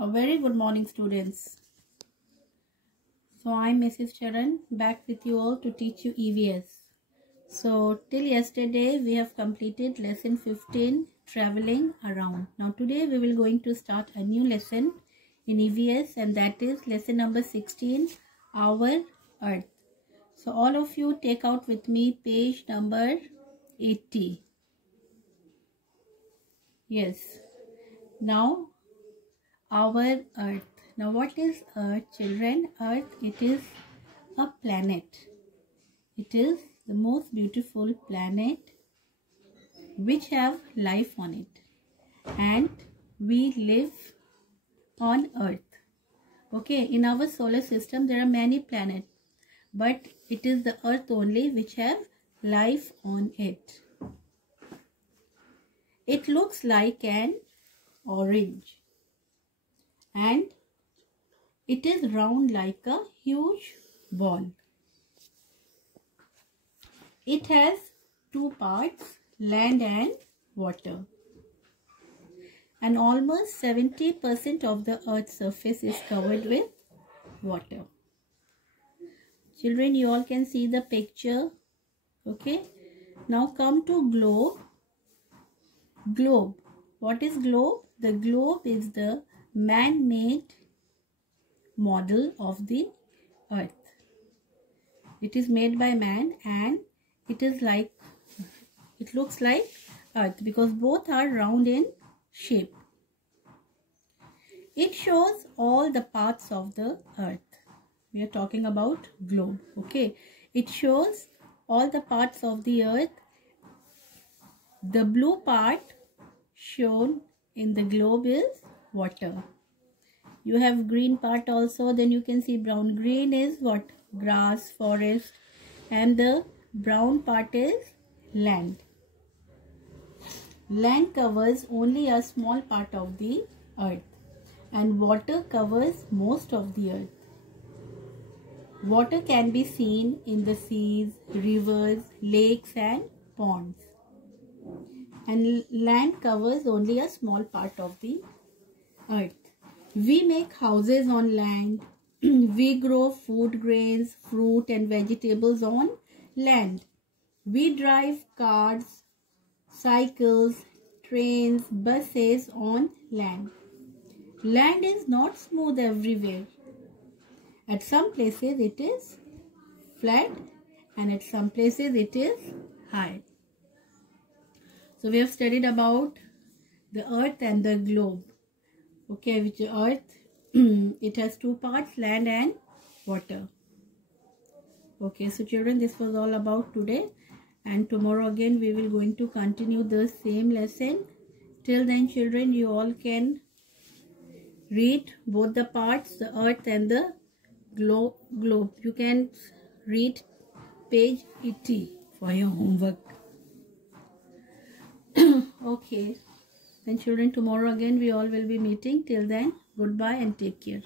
A very good morning, students. So I'm Mrs. Charan, back with you all to teach you EVS. So till yesterday we have completed lesson 15, traveling around. Now today we will going to start a new lesson in EVS, and that is lesson number 16, our Earth. So all of you take out with me page number 80. Yes. Now our Earth. Now what is Earth, children? Earth, it is a planet. It is the most beautiful planet which have life on it, and we live on Earth. Okay, in our solar system there are many planets, but it is the Earth only which have life on it. It looks like an orange, and it is round like a huge ball. It has two parts, land and water. And almost 70% of the Earth's surface is covered with water. Children, you all can see the picture. Okay. Now come to globe. Globe. What is globe? The globe is the man-made model of the Earth. It is made by man, and it looks like Earth because both are round in shape. It shows all the parts of the Earth. We are talking about globe. Okay. It shows all the parts of the Earth. The blue part shown in the globe is water. You have green part also. Then you can see brown. Green is what? Grass, forest. And the brown part is land. Land covers only a small part of the Earth, and water covers most of the Earth. Water can be seen in the seas, rivers, lakes and ponds. And land covers only a small part of the Earth. We make houses on land. We grow food, grains, fruit and vegetables on land. We drive cars, cycles, trains, buses on land. Land is not smooth everywhere. At some places it is flat, and at some places it is high. So we have studied about the Earth and the globe. Okay, which Earth, it has two parts, land and water. Okay, so children, this was all about today, and tomorrow again we will going to continue the same lesson. Till then, children, you all can read both the parts, the Earth and the globe. You can read page 80 for your homework. Okay, then children, tomorrow again we all will be meeting. Till then, goodbye and take care.